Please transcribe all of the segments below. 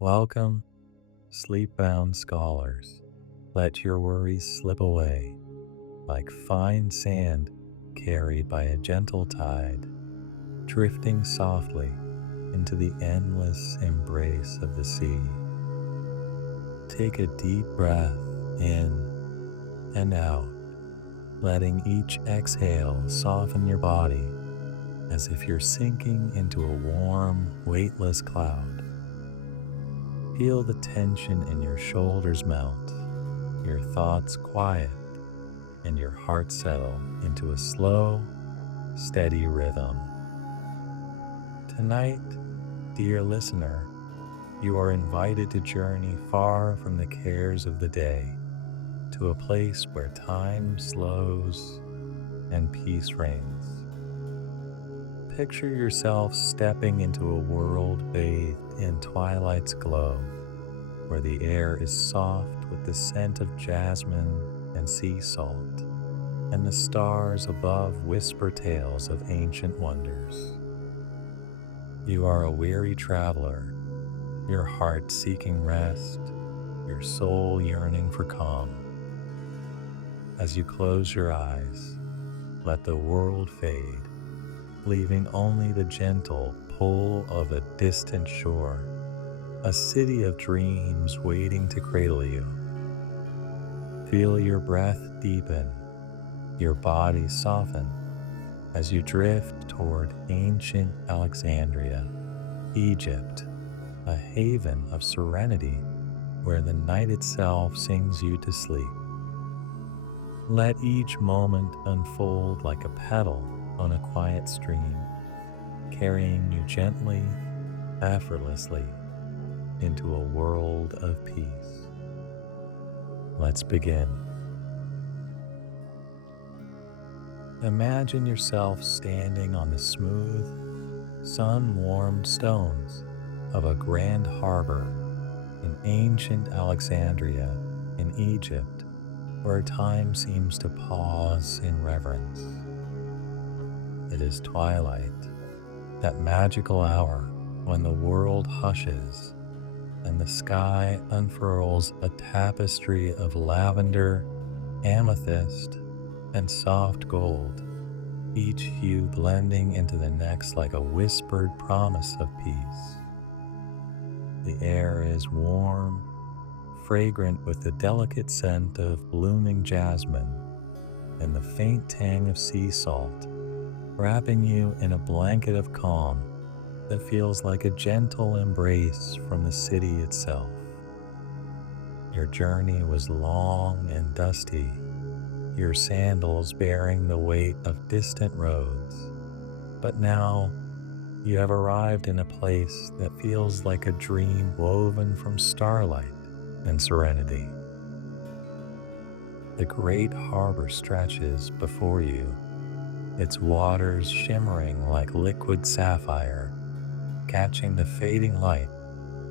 Welcome, sleep-bound scholars. Let your worries slip away like fine sand carried by a gentle tide, drifting softly into the endless embrace of the sea. Take a deep breath in and out, letting each exhale soften your body as if you're sinking into a warm, weightless cloud. Feel the tension in your shoulders melt, your thoughts quiet, and your heart settle into a slow, steady rhythm. Tonight, dear listener, you are invited to journey far from the cares of the day to a place where time slows and peace reigns. Picture yourself stepping into a world bathed in twilight's glow, where the air is soft with the scent of jasmine and sea salt, and the stars above whisper tales of ancient wonders. You are a weary traveler, your heart seeking rest, your soul yearning for calm. As you close your eyes, let the world fade, leaving only the gentle pull of a distant shore, a city of dreams waiting to cradle you. Feel your breath deepen, your body soften as you drift toward ancient Alexandria, Egypt, a haven of serenity where the night itself sings you to sleep. Let each moment unfold like a petal on a quiet stream, carrying you gently, effortlessly into a world of peace. Let's begin. Imagine yourself standing on the smooth, sun-warmed stones of a grand harbor in ancient Alexandria in Egypt, where time seems to pause in reverence. It is twilight, that magical hour when the world hushes and the sky unfurls a tapestry of lavender, amethyst, and soft gold, each hue blending into the next like a whispered promise of peace. The air is warm, fragrant with the delicate scent of blooming jasmine and the faint tang of sea salt, wrapping you in a blanket of calm that feels like a gentle embrace from the city itself. Your journey was long and dusty, your sandals bearing the weight of distant roads, but now you have arrived in a place that feels like a dream woven from starlight and serenity. The great harbor stretches before you, its waters shimmering like liquid sapphire, catching the fading light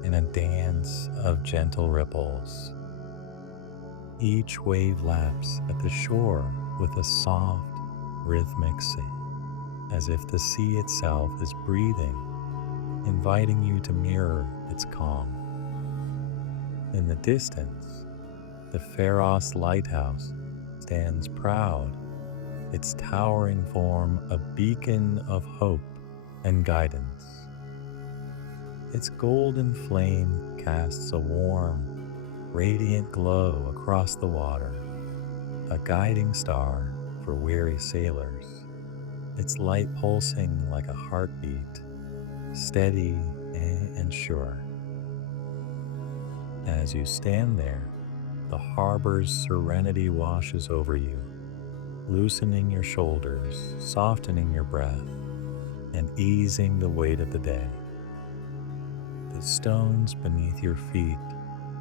in a dance of gentle ripples. Each wave laps at the shore with a soft, rhythmic sing, as if the sea itself is breathing, inviting you to mirror its calm. In the distance, the Pharos lighthouse stands proud, its towering form a beacon of hope and guidance. Its golden flame casts a warm, radiant glow across the water, a guiding star for weary sailors, its light pulsing like a heartbeat, steady and sure. As you stand there, the harbor's serenity washes over you, loosening your shoulders, softening your breath, and easing the weight of the day. The stones beneath your feet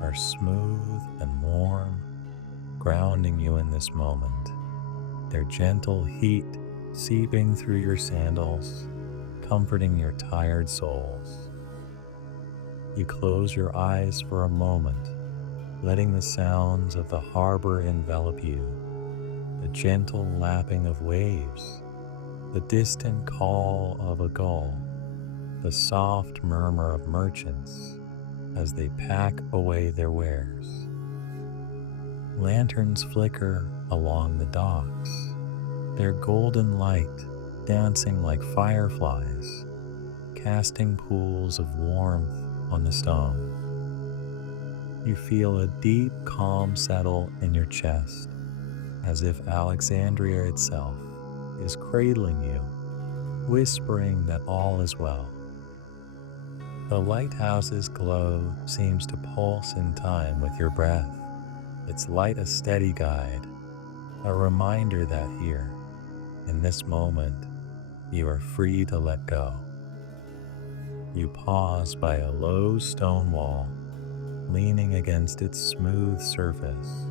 are smooth and warm, grounding you in this moment, their gentle heat seeping through your sandals, comforting your tired souls. You close your eyes for a moment, letting the sounds of the harbor envelop you, the gentle lapping of waves, the distant call of a gull, the soft murmur of merchants, as they pack away their wares. Lanterns flicker along the docks, their golden light dancing like fireflies, casting pools of warmth on the stone. You feel a deep calm settle in your chest, as if Alexandria itself is cradling you, whispering that all is well. The lighthouse's glow seems to pulse in time with your breath, its light a steady guide, a reminder that here, in this moment, you are free to let go. You pause by a low stone wall, leaning against its smooth surface,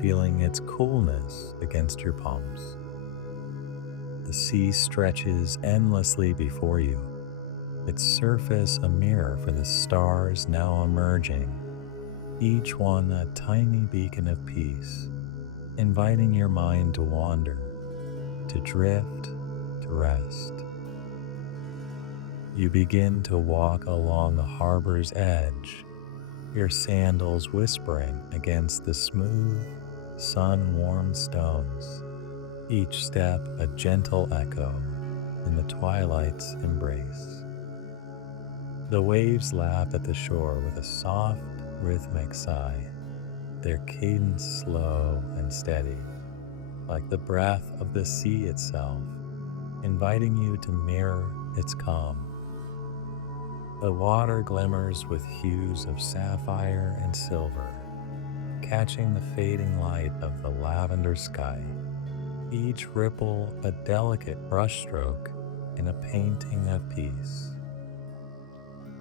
feeling its coolness against your palms. The sea stretches endlessly before you, its surface a mirror for the stars now emerging, each one a tiny beacon of peace, inviting your mind to wander, to drift, to rest. You begin to walk along the harbor's edge, your sandals whispering against the smooth, sun-warmed stones, each step a gentle echo in the twilight's embrace. The waves lap at the shore with a soft, rhythmic sigh, their cadence slow and steady, like the breath of the sea itself, inviting you to mirror its calm. The water glimmers with hues of sapphire and silver, catching the fading light of the lavender sky, each ripple a delicate brushstroke in a painting of peace.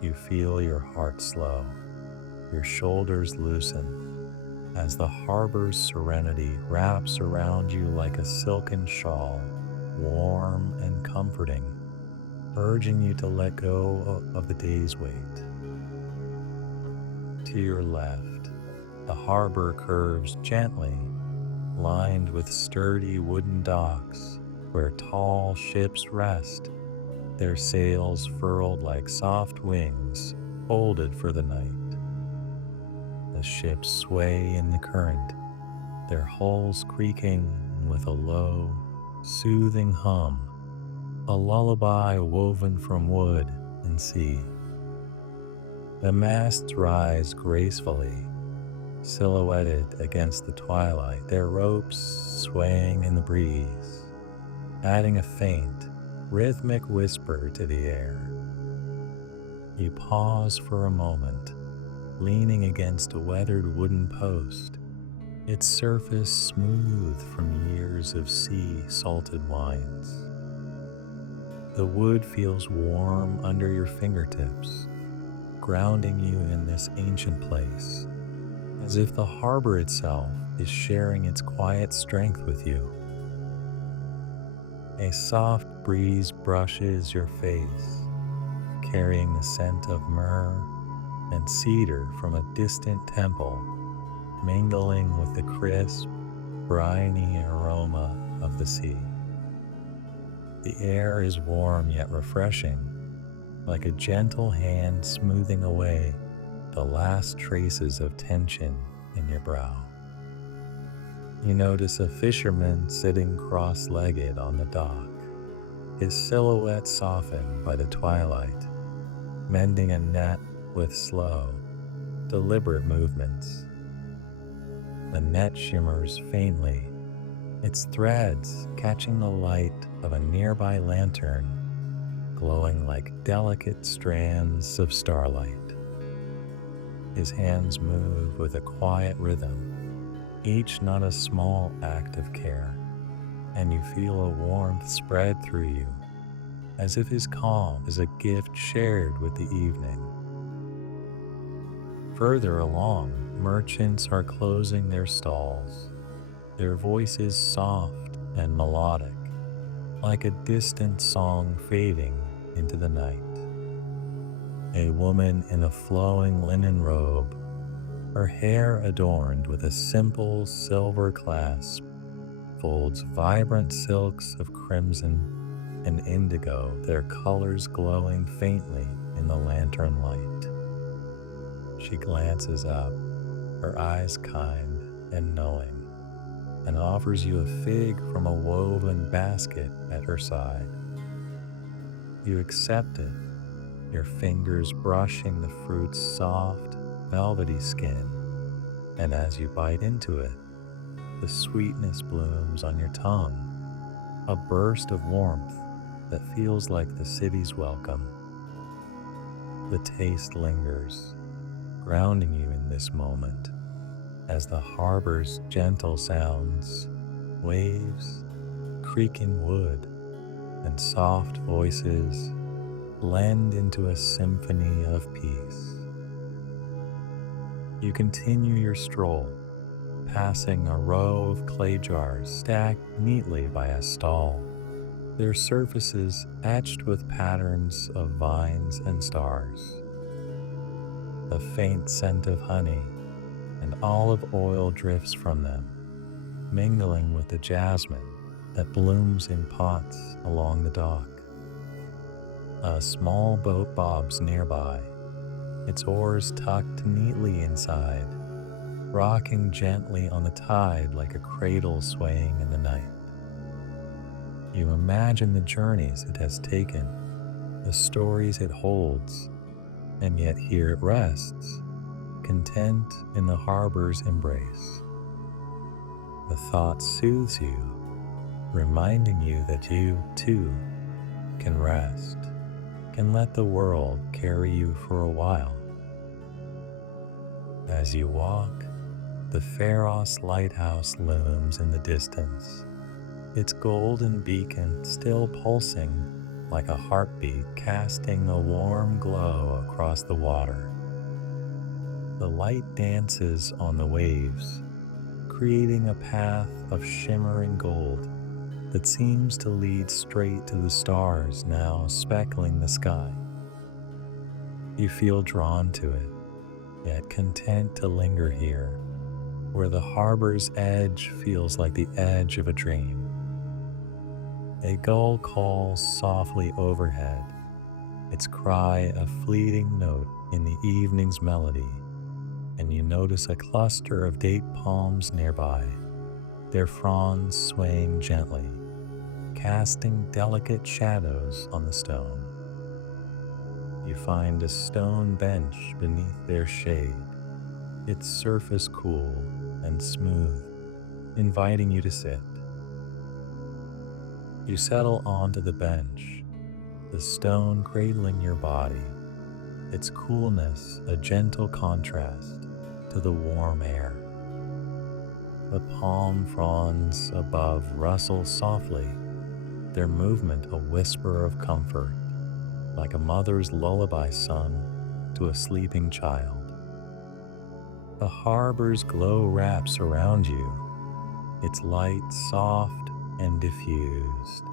You feel your heart slow, your shoulders loosen, as the harbor's serenity wraps around you like a silken shawl, warm and comforting, urging you to let go of the day's weight. To your left, the harbor curves gently, lined with sturdy wooden docks where tall ships rest, their sails furled like soft wings folded for the night. The ships sway in the current, their hulls creaking with a low, soothing hum, a lullaby woven from wood and sea. The masts rise gracefully, silhouetted against the twilight, their ropes swaying in the breeze, adding a faint, rhythmic whisper to the air. You pause for a moment, leaning against a weathered wooden post, its surface smooth from years of sea-salted wines. The wood feels warm under your fingertips, grounding you in this ancient place, as if the harbor itself is sharing its quiet strength with you. A soft breeze brushes your face, carrying the scent of myrrh and cedar from a distant temple, mingling with the crisp, briny aroma of the sea. The air is warm yet refreshing, like a gentle hand smoothing away the last traces of tension in your brow. You notice a fisherman sitting cross-legged on the dock, his silhouette softened by the twilight, mending a net with slow, deliberate movements. The net shimmers faintly, its threads catching the light of a nearby lantern, glowing like delicate strands of starlight. His hands move with a quiet rhythm, each not a small act of care, and you feel a warmth spread through you, as if his calm is a gift shared with the evening. Further along, merchants are closing their stalls, their voices soft and melodic, like a distant song fading into the night. A woman in a flowing linen robe, her hair adorned with a simple silver clasp, folds vibrant silks of crimson and indigo, their colors glowing faintly in the lantern light. She glances up, her eyes kind and knowing, and offers you a fig from a woven basket at her side. You accept it, your fingers brushing the fruit's soft, velvety skin, and as you bite into it, the sweetness blooms on your tongue, a burst of warmth that feels like the city's welcome. The taste lingers, grounding you in this moment, as the harbor's gentle sounds, waves, creaking wood, and soft voices blend into a symphony of peace. You continue your stroll, passing a row of clay jars stacked neatly by a stall, their surfaces etched with patterns of vines and stars. A faint scent of honey and olive oil drifts from them, mingling with the jasmine that blooms in pots along the dock. A small boat bobs nearby, its oars tucked neatly inside, rocking gently on the tide like a cradle swaying in the night. You imagine the journeys it has taken, the stories it holds, and yet here it rests, content in the harbor's embrace. The thought soothes you, reminding you that you, too, can rest, can let the world carry you for a while. As you walk, the Pharos lighthouse looms in the distance, its golden beacon still pulsing like a heartbeat, casting a warm glow across the water. The light dances on the waves, creating a path of shimmering gold that seems to lead straight to the stars now speckling the sky. You feel drawn to it, yet content to linger here, where the harbor's edge feels like the edge of a dream. A gull calls softly overhead, its cry a fleeting note in the evening's melody, and you notice a cluster of date palms nearby, their fronds swaying gently, casting delicate shadows on the stone. You find a stone bench beneath their shade, its surface cool and smooth, inviting you to sit. You settle onto the bench, the stone cradling your body, its coolness a gentle contrast to the warm air. The palm fronds above rustle softly, their movement a whisper of comfort, like a mother's lullaby sung to a sleeping child. The harbor's glow wraps around you, its light soft and diffused,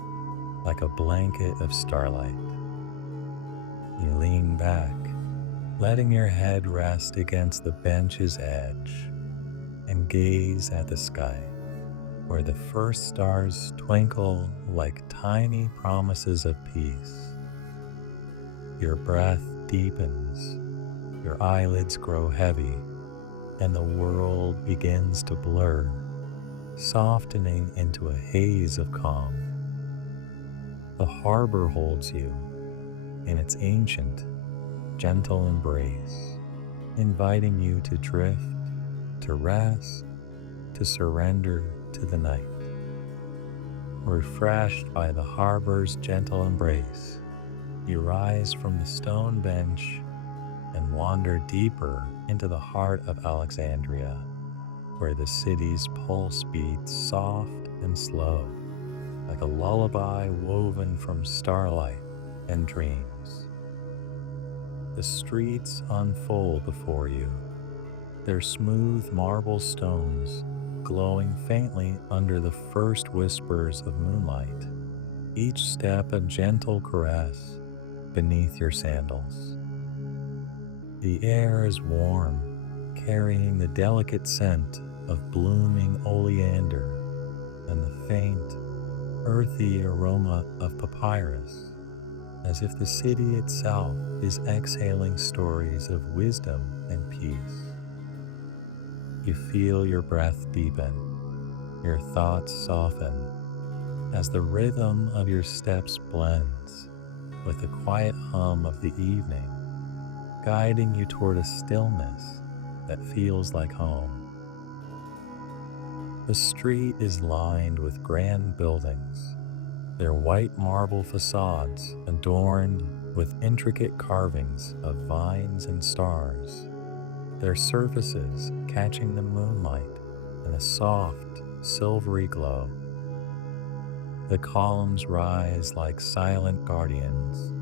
like a blanket of starlight. You lean back, letting your head rest against the bench's edge, and gaze at the sky, where the first stars twinkle like tiny promises of peace. Your breath deepens, your eyelids grow heavy, and the world begins to blur, softening into a haze of calm. The harbor holds you in its ancient, gentle embrace, inviting you to drift, to rest, to surrender to the night. Refreshed by the harbor's gentle embrace, you rise from the stone bench and wander deeper into the heart of Alexandria, where the city's pulse beats soft and slow, like a lullaby woven from starlight and dreams. The streets unfold before you, their smooth marble stones glowing faintly under the first whispers of moonlight, each step a gentle caress beneath your sandals. The air is warm, carrying the delicate scent of blooming oleander and the faint, earthy aroma of papyrus, as if the city itself is exhaling stories of wisdom and peace. You feel your breath deepen, your thoughts soften, as the rhythm of your steps blends with the quiet hum of the evening, guiding you toward a stillness that feels like home. The street is lined with grand buildings, their white marble facades adorned with intricate carvings of vines and stars, their surfaces catching the moonlight in a soft, silvery glow. The columns rise like silent guardians,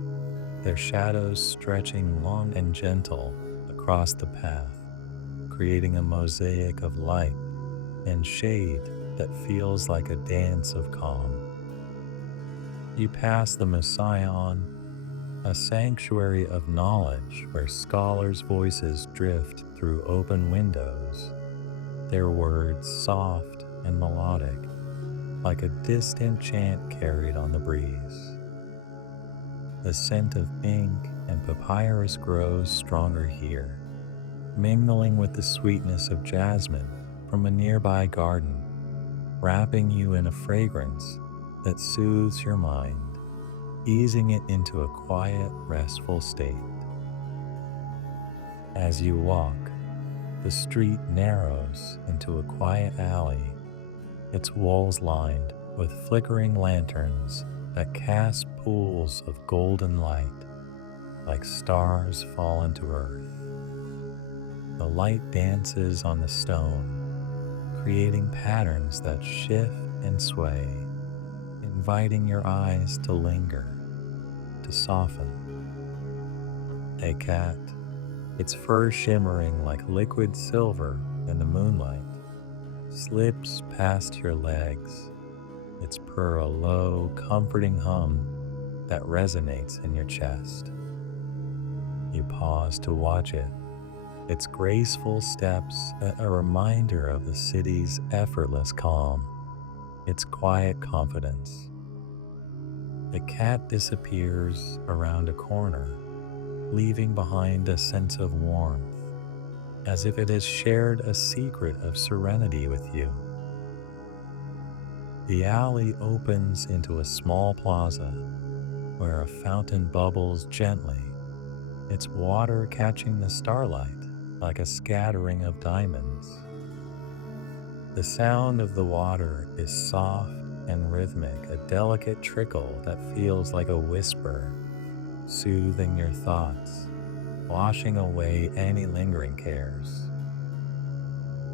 their shadows stretching long and gentle across the path, creating a mosaic of light and shade that feels like a dance of calm. You pass the Museion, a sanctuary of knowledge where scholars' voices drift through open windows, their words soft and melodic, like a distant chant carried on the breeze. The scent of ink and papyrus grows stronger here, mingling with the sweetness of jasmine from a nearby garden, wrapping you in a fragrance that soothes your mind, easing it into a quiet, restful state. As you walk, the street narrows into a quiet alley, its walls lined with flickering lanterns that cast pools of golden light, like stars fallen to earth. The light dances on the stone, creating patterns that shift and sway, inviting your eyes to linger, to soften. A cat, its fur shimmering like liquid silver in the moonlight, slips past your legs, its purr a low, comforting hum that resonates in your chest. You pause to watch it, its graceful steps a reminder of the city's effortless calm, its quiet confidence. The cat disappears around a corner, leaving behind a sense of warmth, as if it has shared a secret of serenity with you. The alley opens into a small plaza where a fountain bubbles gently, its water catching the starlight like a scattering of diamonds. The sound of the water is soft and rhythmic, a delicate trickle that feels like a whisper, soothing your thoughts, washing away any lingering cares.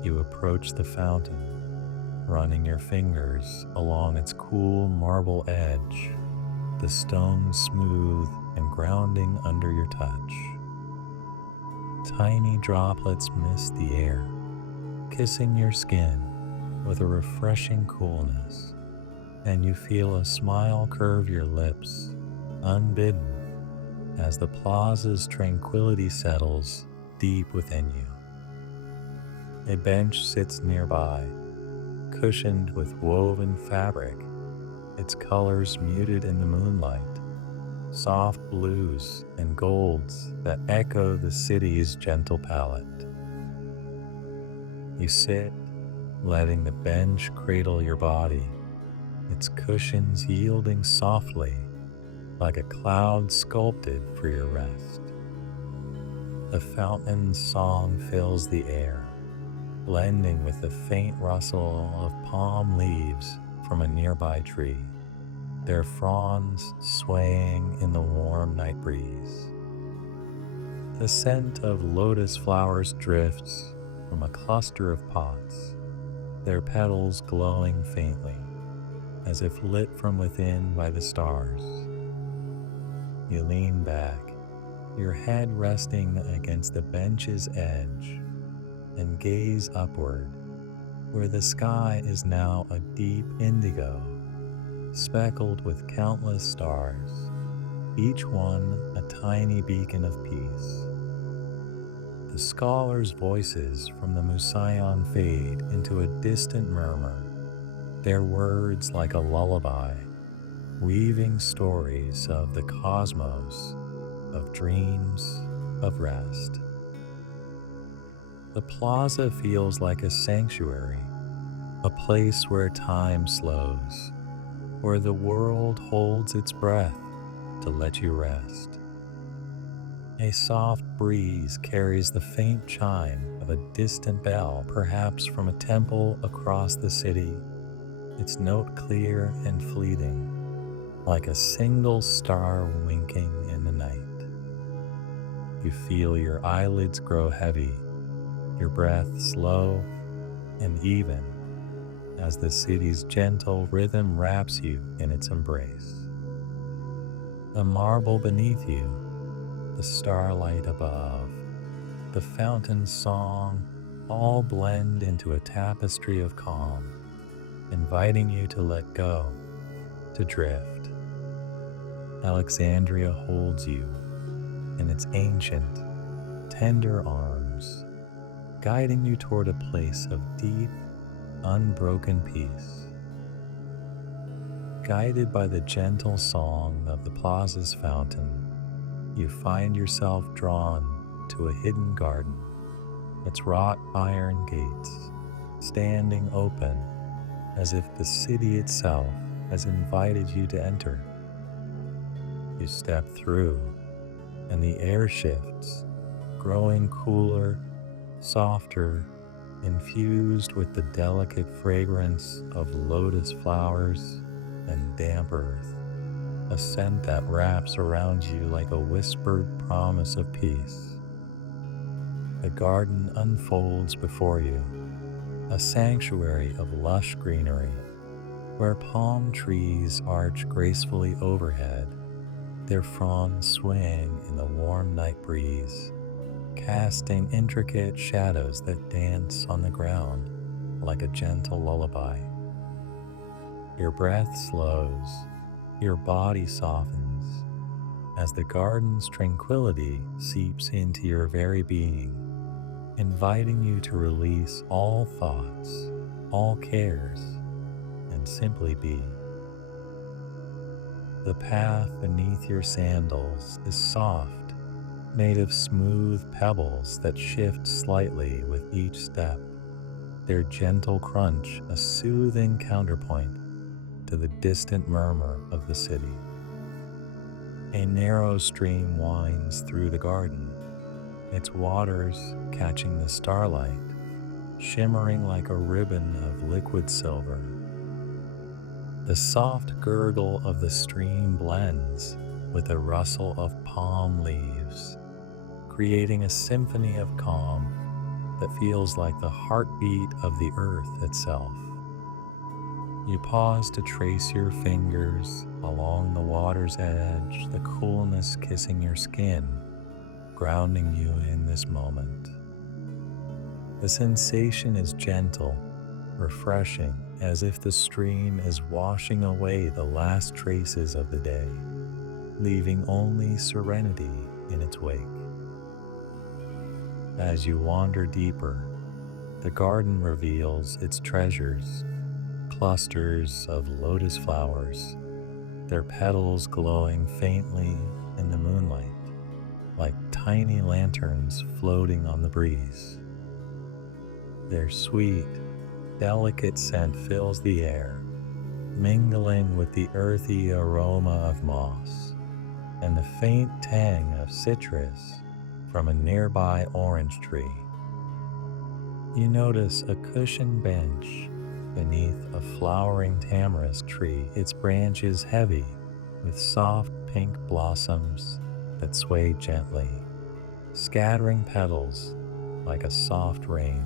You approach the fountain, running your fingers along its cool marble edge, the stone smooth and grounding under your touch. Tiny droplets mist the air, kissing your skin with a refreshing coolness, and you feel a smile curve your lips, unbidden, as the plaza's tranquility settles deep within you. A bench sits nearby, cushioned with woven fabric, its colors muted in the moonlight, soft blues and golds that echo the city's gentle palette. You sit, letting the bench cradle your body, its cushions yielding softly like a cloud sculpted for your rest. The fountain's song fills the air, blending with the faint rustle of palm leaves from a nearby tree, their fronds swaying in the warm night breeze. The scent of lotus flowers drifts from a cluster of pots, their petals glowing faintly, as if lit from within by the stars. You lean back, your head resting against the bench's edge, and gaze upward, where the sky is now a deep indigo, speckled with countless stars, each one a tiny beacon of peace. The scholars' voices from the Museion fade into a distant murmur, their words like a lullaby, weaving stories of the cosmos, of dreams, of rest. The plaza feels like a sanctuary, a place where time slows, where the world holds its breath to let you rest. A soft breeze carries the faint chime of a distant bell, perhaps from a temple across the city, its note clear and fleeting, like a single star winking in the night. You feel your eyelids grow heavy, your breath slow and even, as the city's gentle rhythm wraps you in its embrace. The marble beneath you, the starlight above, the fountain's song all blend into a tapestry of calm, inviting you to let go, to drift. Alexandria holds you in its ancient, tender arms, guiding you toward a place of deep, unbroken peace. Guided by the gentle song of the plaza's fountain, you find yourself drawn to a hidden garden, its wrought iron gates standing open as if the city itself has invited you to enter. You step through, and the air shifts, growing cooler, softer, infused with the delicate fragrance of lotus flowers and damp earth, a scent that wraps around you like a whispered promise of peace. The garden unfolds before you, a sanctuary of lush greenery, where palm trees arch gracefully overhead, their fronds swaying in the warm night breeze, casting intricate shadows that dance on the ground like a gentle lullaby. Your breath slows, your body softens, as the garden's tranquility seeps into your very being, inviting you to release all thoughts, all cares, and simply be. The path beneath your sandals is soft, made of smooth pebbles that shift slightly with each step, their gentle crunch a soothing counterpoint to the distant murmur of the city. A narrow stream winds through the garden, its waters catching the starlight, shimmering like a ribbon of liquid silver. The soft gurgle of the stream blends with the rustle of palm leaves, creating a symphony of calm that feels like the heartbeat of the earth itself. You pause to trace your fingers along the water's edge, the coolness kissing your skin, grounding you in this moment. The sensation is gentle, refreshing, as if the stream is washing away the last traces of the day, leaving only serenity in its wake. As you wander deeper, the garden reveals its treasures, clusters of lotus flowers, their petals glowing faintly in the moonlight, like tiny lanterns floating on the breeze. Their sweet, delicate scent fills the air, mingling with the earthy aroma of moss and the faint tang of citrus from a nearby orange tree. You notice a cushioned bench beneath a flowering tamarisk tree, its branches heavy with soft pink blossoms that sway gently, scattering petals like a soft rain.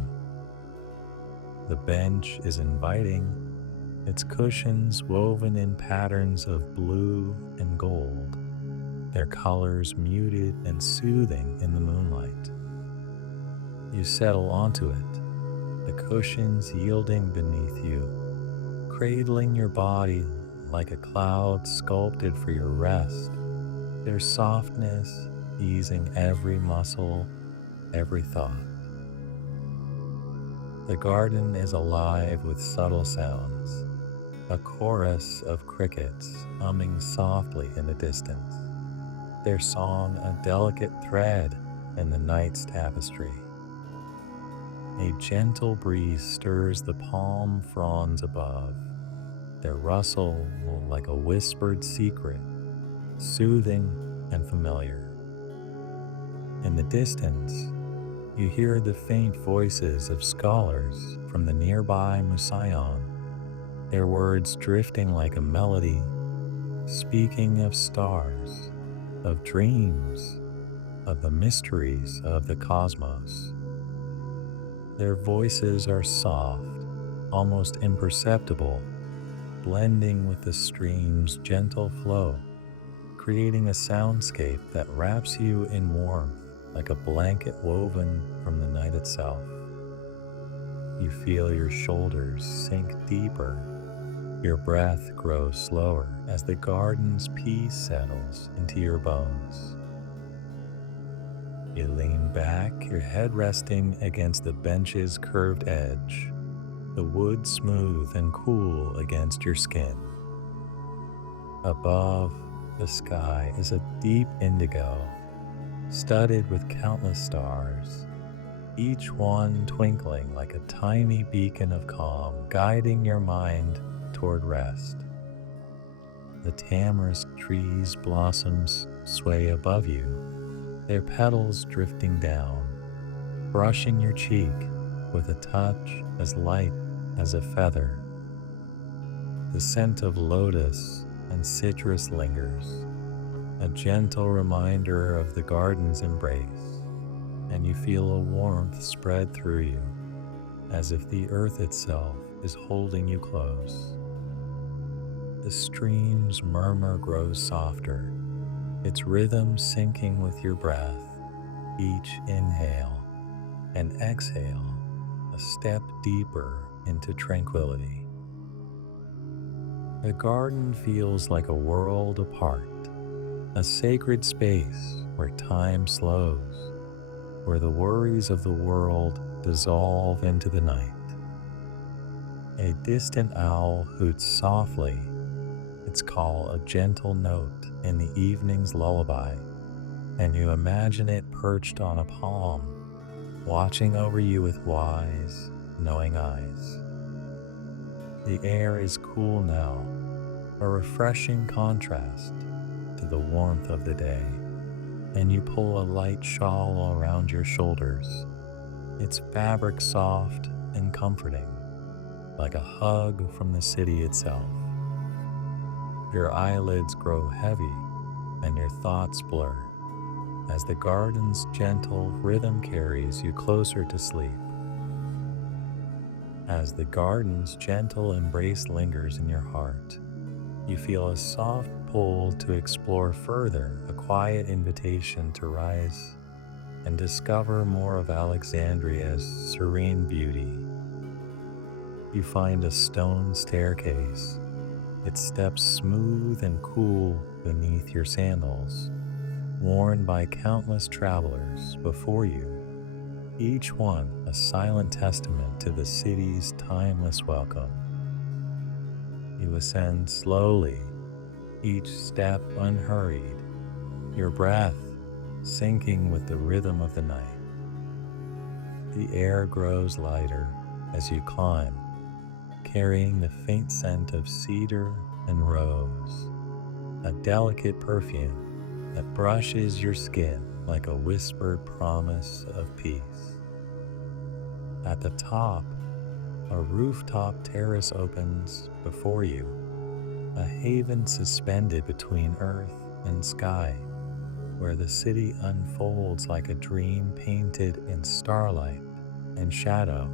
The bench is inviting, its cushions woven in patterns of blue and gold, their colors muted and soothing in the moonlight. You settle onto it, the cushions yielding beneath you, cradling your body like a cloud sculpted for your rest, their softness easing every muscle, every thought. The garden is alive with subtle sounds, a chorus of crickets humming softly in the distance, their song a delicate thread in the night's tapestry. A gentle breeze stirs the palm fronds above, their rustle like a whispered secret, soothing and familiar. In the distance, you hear the faint voices of scholars from the nearby Museion, their words drifting like a melody, speaking of stars, of dreams, of the mysteries of the cosmos. Their voices are soft, almost imperceptible, blending with the stream's gentle flow, creating a soundscape that wraps you in warmth like a blanket woven from the night itself. You feel your shoulders sink deeper, your breath grows slower as the garden's peace settles into your bones. You lean back, your head resting against the bench's curved edge, the wood smooth and cool against your skin. Above, the sky is a deep indigo, studded with countless stars, each one twinkling like a tiny beacon of calm, guiding your mind toward rest. The tamarisk tree's blossoms sway above you, their petals drifting down, brushing your cheek with a touch as light as a feather. The scent of lotus and citrus lingers, a gentle reminder of the garden's embrace, and you feel a warmth spread through you, as if the earth itself is holding you close. The stream's murmur grows softer, its rhythm syncing with your breath, each inhale and exhale a step deeper into tranquility. The garden feels like a world apart, a sacred space where time slows, where the worries of the world dissolve into the night. A distant owl hoots softly, its call a gentle note in the evening's lullaby, and you imagine it perched on a palm, watching over you with wise, knowing eyes. The air is cool now, a refreshing contrast to the warmth of the day, and you pull a light shawl around your shoulders, its fabric soft and comforting, like a hug from the city itself. Your eyelids grow heavy and your thoughts blur as the garden's gentle rhythm carries you closer to sleep. As the garden's gentle embrace lingers in your heart, you feel a soft pull to explore further, a quiet invitation to rise and discover more of Alexandria's serene beauty. You find a stone staircase, its steps smooth and cool beneath your sandals, worn by countless travelers before you, each one a silent testament to the city's timeless welcome. You ascend slowly, each step unhurried, your breath syncing with the rhythm of the night. The air grows lighter as you climb, carrying the faint scent of cedar and rose, a delicate perfume that brushes your skin like a whispered promise of peace. At the top, a rooftop terrace opens before you, a haven suspended between earth and sky, where the city unfolds like a dream painted in starlight and shadow.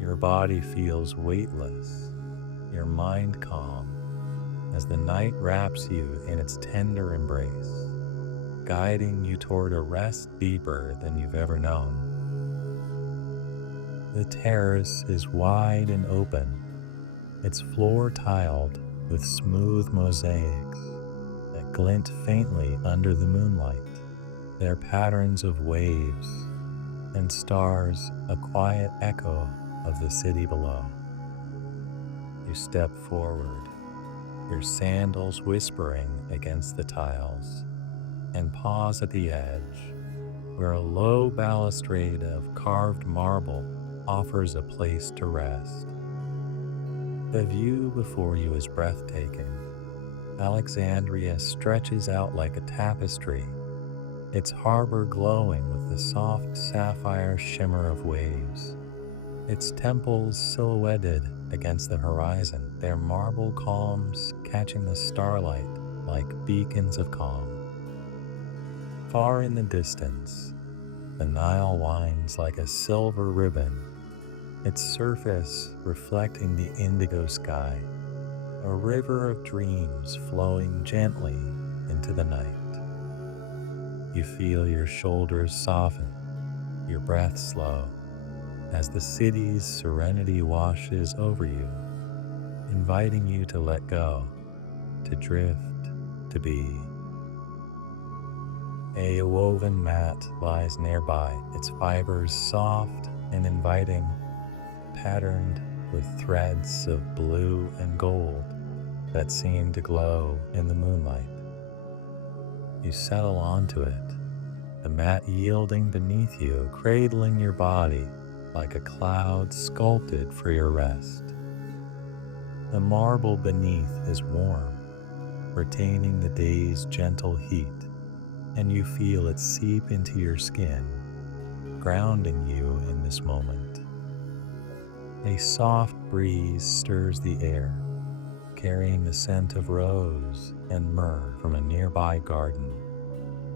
Your body feels weightless, your mind calm, as the night wraps you in its tender embrace, guiding you toward a rest deeper than you've ever known. The terrace is wide and open, its floor tiled with smooth mosaics that glint faintly under the moonlight, their patterns of waves and stars a quiet echo of the city below. You step forward, your sandals whispering against the tiles, and pause at the edge, where a low balustrade of carved marble offers a place to rest. The view before you is breathtaking. Alexandria stretches out like a tapestry, its harbor glowing with the soft sapphire shimmer of waves, its temples silhouetted against the horizon, their marble columns catching the starlight like beacons of calm. Far in the distance, the Nile winds like a silver ribbon, its surface reflecting the indigo sky, a river of dreams flowing gently into the night. You feel your shoulders soften, your breath slow, as the city's serenity washes over you, inviting you to let go, to drift, to be. A woven mat lies nearby, its fibers soft and inviting, patterned with threads of blue and gold that seem to glow in the moonlight. You settle onto it, the mat yielding beneath you, cradling your body like a cloud sculpted for your rest. The marble beneath is warm, retaining the day's gentle heat, and you feel it seep into your skin, grounding you in this moment. A soft breeze stirs the air, carrying the scent of rose and myrrh from a nearby garden.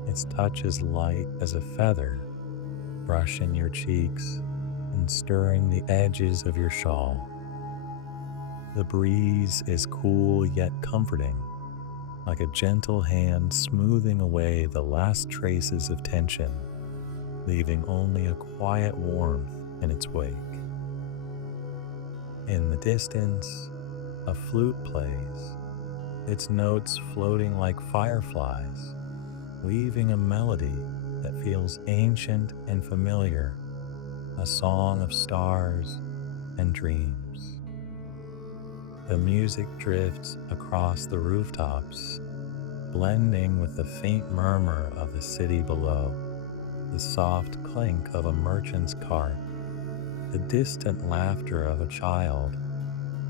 Its touch is light as a feather, brushing your cheeks and stirring the edges of your shawl. The breeze is cool yet comforting, like a gentle hand smoothing away the last traces of tension, leaving only a quiet warmth in its wake. In the distance, a flute plays, its notes floating like fireflies, weaving a melody that feels ancient and familiar, a song of stars and dreams. The music drifts across the rooftops, blending with the faint murmur of the city below, the soft clink of a merchant's cart, the distant laughter of a child,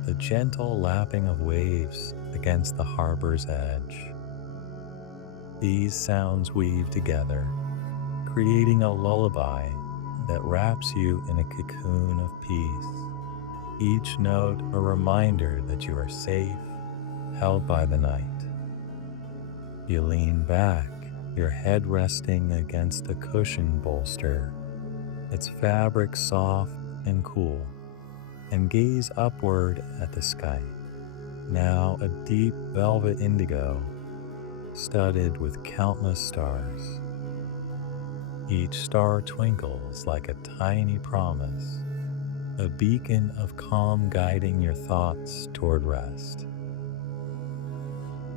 the gentle lapping of waves against the harbor's edge. These sounds weave together, creating a lullaby that wraps you in a cocoon of peace, each note a reminder that you are safe, held by the night. You lean back, your head resting against a cushion bolster, its fabric soft and cool, and gaze upward at the sky, now a deep velvet indigo, studded with countless stars. Each star twinkles like a tiny promise, a beacon of calm guiding your thoughts toward rest.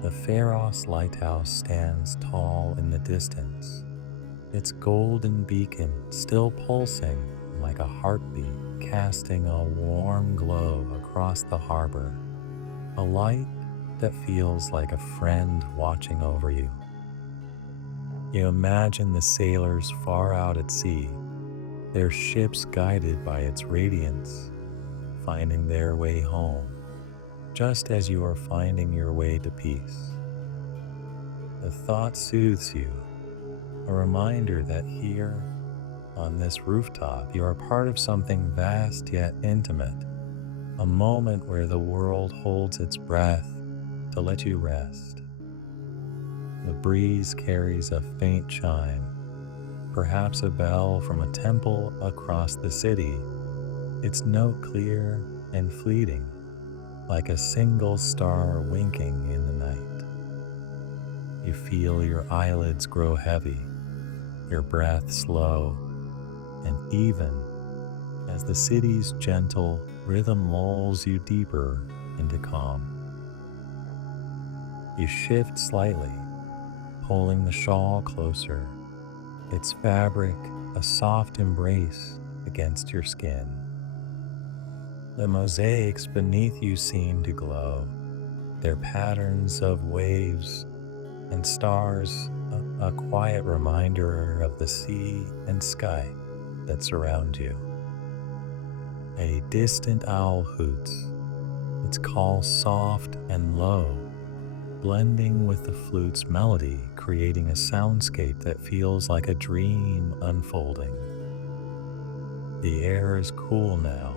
The Pharos lighthouse stands tall in the distance, its golden beacon still pulsing like a heartbeat, casting a warm glow across the harbor, a light that feels like a friend watching over you. You imagine the sailors far out at sea, their ships guided by its radiance, finding their way home, just as you are finding your way to peace. The thought soothes you, a reminder that here, on this rooftop, you are part of something vast yet intimate, a moment where the world holds its breath to let you rest. The breeze carries a faint chime, perhaps a bell from a temple across the city, its note clear and fleeting, like a single star winking in the night. You feel your eyelids grow heavy, your breath slow, and even as the city's gentle rhythm lulls you deeper into calm. You shift slightly, pulling the shawl closer, its fabric a soft embrace against your skin. The mosaics beneath you seem to glow, their patterns of waves and stars a quiet reminder of the sea and sky that surround you. A distant owl hoots, its call soft and low, blending with the flute's melody, creating a soundscape that feels like a dream unfolding. The air is cool now,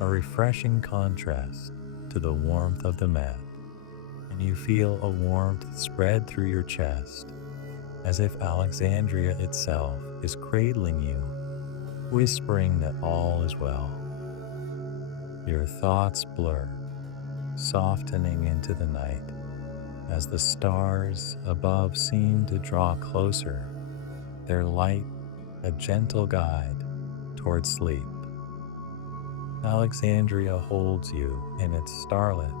a refreshing contrast to the warmth of the mat, and you feel a warmth spread through your chest, as if Alexandria itself is cradling you, whispering that all is well. Your thoughts blur, softening into the night, as the stars above seem to draw closer, their light a gentle guide toward sleep. Alexandria holds you in its starlit,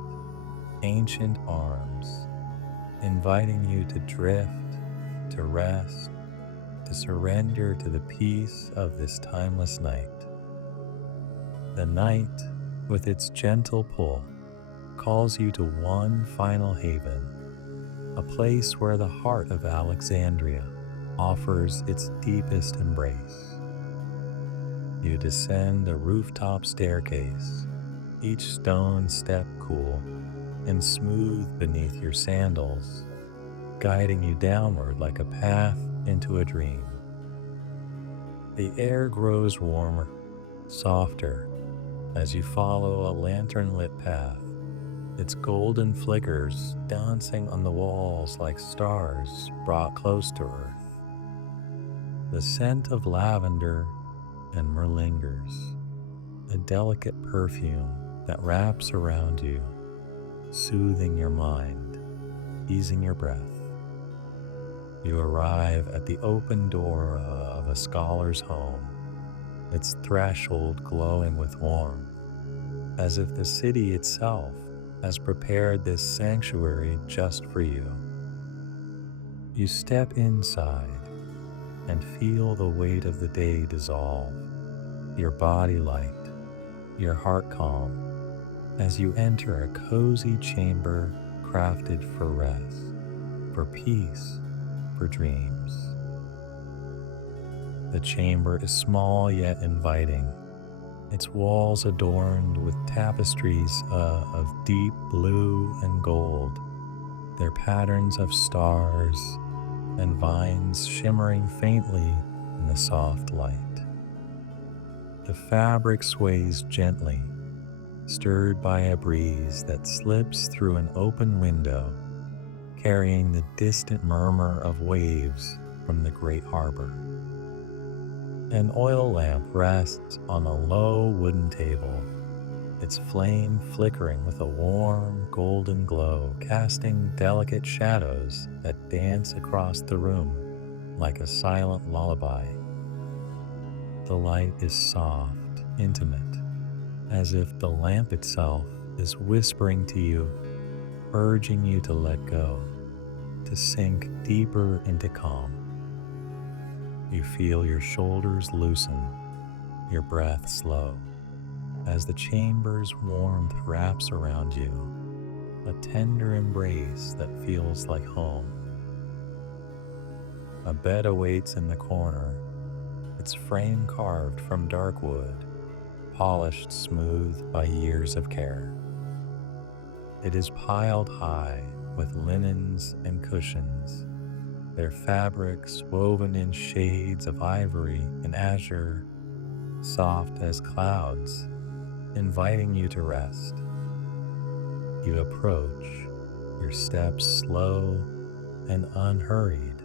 ancient arms, inviting you to drift, to rest, to surrender to the peace of this timeless night. The night, with its gentle pull, calls you to one final haven, a place where the heart of Alexandria offers its deepest embrace. You descend a rooftop staircase, each stone step cool and smooth beneath your sandals, guiding you downward like a path into a dream. The air grows warmer, softer, as you follow a lantern-lit path, its golden flickers dancing on the walls like stars brought close to earth. The scent of lavender and myrrh lingers, a delicate perfume that wraps around you, soothing your mind, easing your breath. You arrive at the open door of a scholar's home, its threshold glowing with warmth, as if the city itself has prepared this sanctuary just for you. You step inside and feel the weight of the day dissolve, your body light, your heart calm, as you enter a cozy chamber crafted for rest, for peace, for dreams. The chamber is small yet inviting, its walls adorned with tapestries of deep blue and gold, their patterns of stars and vines shimmering faintly in the soft light. The fabric sways gently, stirred by a breeze that slips through an open window, carrying the distant murmur of waves from the great harbor. An oil lamp rests on a low wooden table, its flame flickering with a warm golden glow, casting delicate shadows that dance across the room like a silent lullaby. The light is soft, intimate, as if the lamp itself is whispering to you, urging you to let go, to sink deeper into calm. You feel your shoulders loosen, your breath slow, as the chamber's warmth wraps around you, a tender embrace that feels like home. A bed awaits in the corner, its frame carved from dark wood, polished smooth by years of care. It is piled high with linens and cushions, their fabrics woven in shades of ivory and azure, soft as clouds, inviting you to rest. You approach, your steps slow and unhurried,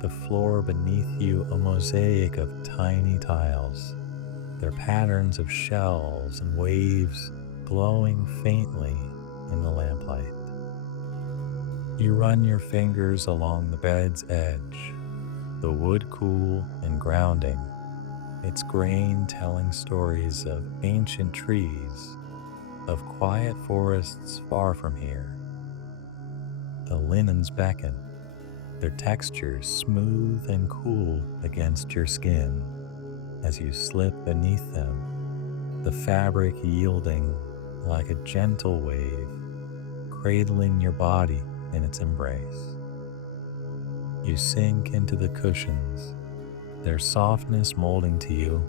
the floor beneath you a mosaic of tiny tiles, their patterns of shells and waves glowing faintly in the lamplight. You run your fingers along the bed's edge, the wood cool and grounding, its grain telling stories of ancient trees, of quiet forests far from here. The linens beckon, their textures smooth and cool against your skin as you slip beneath them, the fabric yielding like a gentle wave, cradling your body in its embrace. You sink into the cushions, their softness molding to you,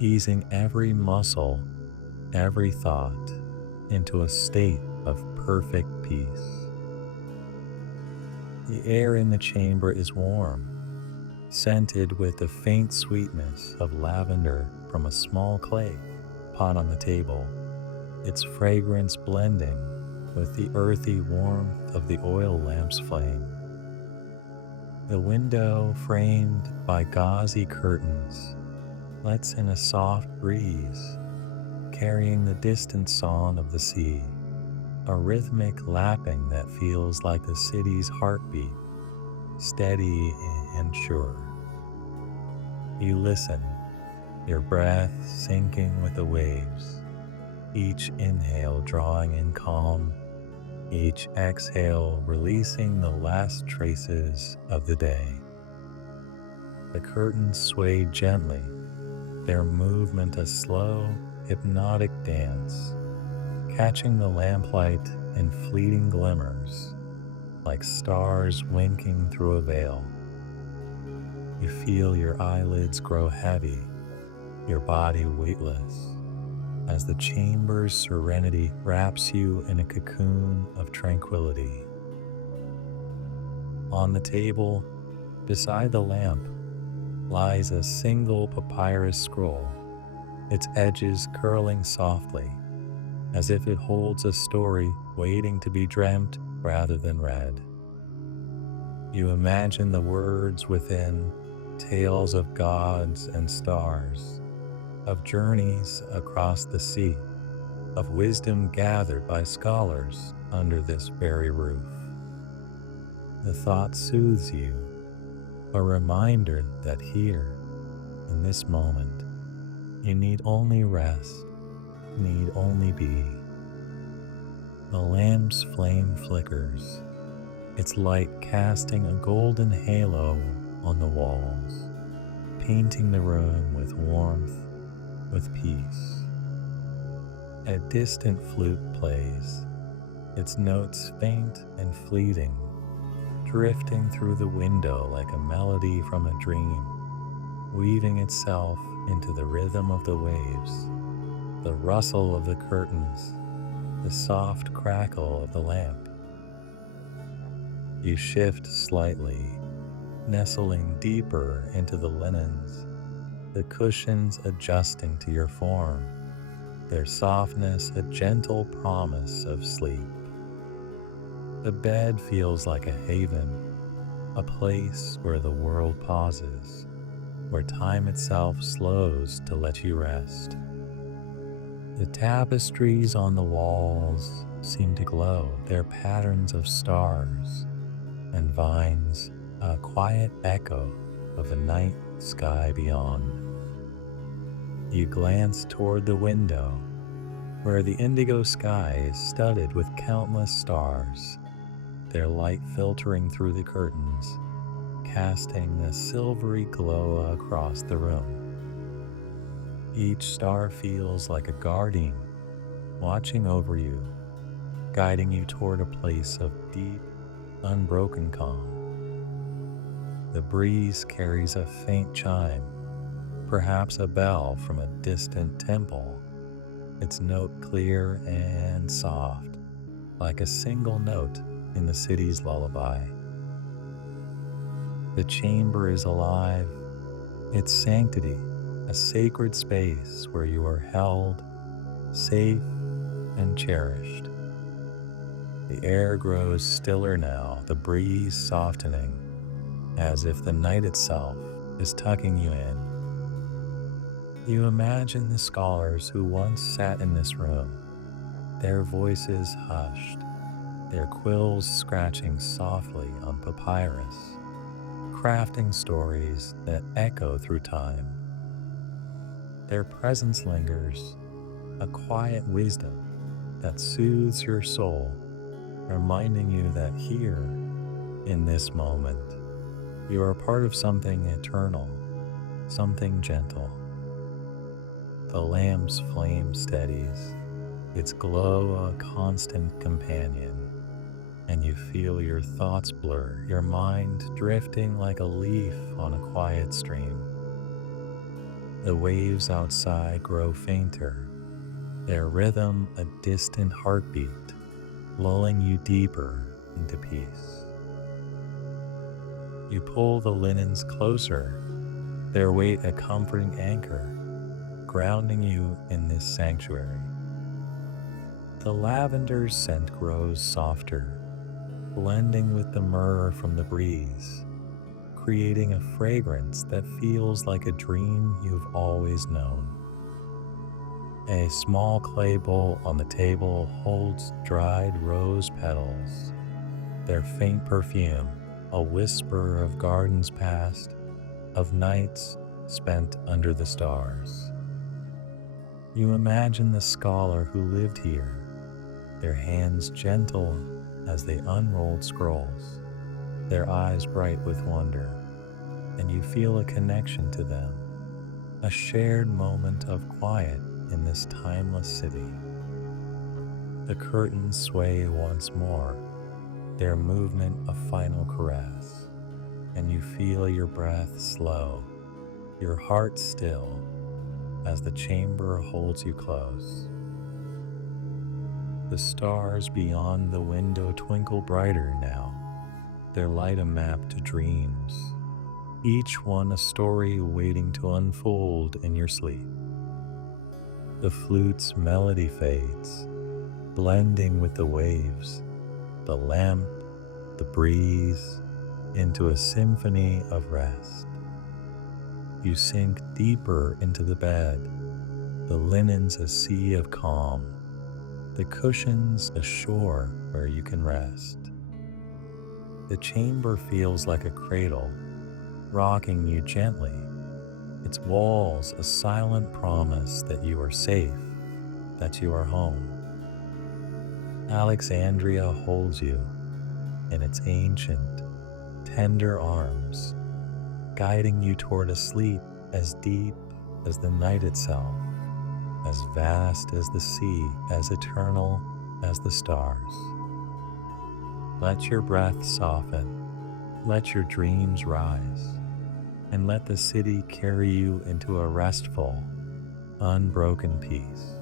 easing every muscle, every thought into a state of perfect peace. The air in the chamber is warm, scented with the faint sweetness of lavender from a small clay pot on the table, its fragrance blending with the earthy warmth of the oil lamp's flame. The window, framed by gauzy curtains, lets in a soft breeze, carrying the distant song of the sea, a rhythmic lapping that feels like the city's heartbeat, steady and sure. You listen, your breath sinking with the waves, each inhale drawing in calm, each exhale releasing the last traces of the day. The curtains sway gently, their movement a slow, hypnotic dance, catching the lamplight in fleeting glimmers, like stars winking through a veil. You feel your eyelids grow heavy, your body weightless, as the chamber's serenity wraps you in a cocoon of tranquility. On the table, beside the lamp, lies a single papyrus scroll, its edges curling softly, as if it holds a story waiting to be dreamt rather than read. You imagine the words within, tales of gods and stars, of journeys across the sea, of wisdom gathered by scholars under this very roof. The thought soothes you, a reminder that here, in this moment, you need only rest, need only be. The lamp's flame flickers, its light casting a golden halo on the walls, painting the room with warmth, with peace. A distant flute plays, its notes faint and fleeting, drifting through the window like a melody from a dream, weaving itself into the rhythm of the waves, the rustle of the curtains, the soft crackle of the lamp. You shift slightly, nestling deeper into the linens, the cushions adjusting to your form, their softness a gentle promise of sleep. The bed feels like a haven, a place where the world pauses, where time itself slows to let you rest. The tapestries on the walls seem to glow, their patterns of stars, and vines a quiet echo of the night sky beyond. You glance toward the window, where the indigo sky is studded with countless stars, their light filtering through the curtains, casting a silvery glow across the room. Each star feels like a guardian, watching over you, guiding you toward a place of deep, unbroken calm. The breeze carries a faint chime, perhaps a bell from a distant temple, its note clear and soft, like a single note in the city's lullaby. The chamber is alive, its sanctity, a sacred space where you are held, safe, and cherished. The air grows stiller now, the breeze softening, as if the night itself is tucking you in. You imagine the scholars who once sat in this room, their voices hushed, their quills scratching softly on papyrus, crafting stories that echo through time. Their presence lingers, a quiet wisdom that soothes your soul, reminding you that here, in this moment, you are part of something eternal, something gentle. The lamp's flame steadies, its glow a constant companion, and you feel your thoughts blur, your mind drifting like a leaf on a quiet stream. The waves outside grow fainter, their rhythm a distant heartbeat, lulling you deeper into peace. You pull the linens closer, their weight a comforting anchor, grounding you in this sanctuary. The lavender scent grows softer, blending with the myrrh from the breeze, creating a fragrance that feels like a dream you've always known. A small clay bowl on the table holds dried rose petals, their faint perfume, a whisper of gardens past, of nights spent under the stars. You imagine the scholar who lived here, their hands gentle as they unrolled scrolls, their eyes bright with wonder, and you feel a connection to them, a shared moment of quiet in this timeless city. The curtains sway once more, their movement a final caress, and you feel your breath slow, your heart still, as the chamber holds you close. The stars beyond the window twinkle brighter now, their light a map to dreams, each one a story waiting to unfold in your sleep. The flute's melody fades, blending with the waves, the lamp, the breeze, into a symphony of rest. You sink deeper into the bed, the linens a sea of calm, the cushions a shore where you can rest. The chamber feels like a cradle, rocking you gently, its walls a silent promise that you are safe, that you are home. Alexandria holds you in its ancient, tender arms, guiding you toward a sleep as deep as the night itself, as vast as the sea, as eternal as the stars. Let your breath soften, let your dreams rise, and let the city carry you into a restful, unbroken peace.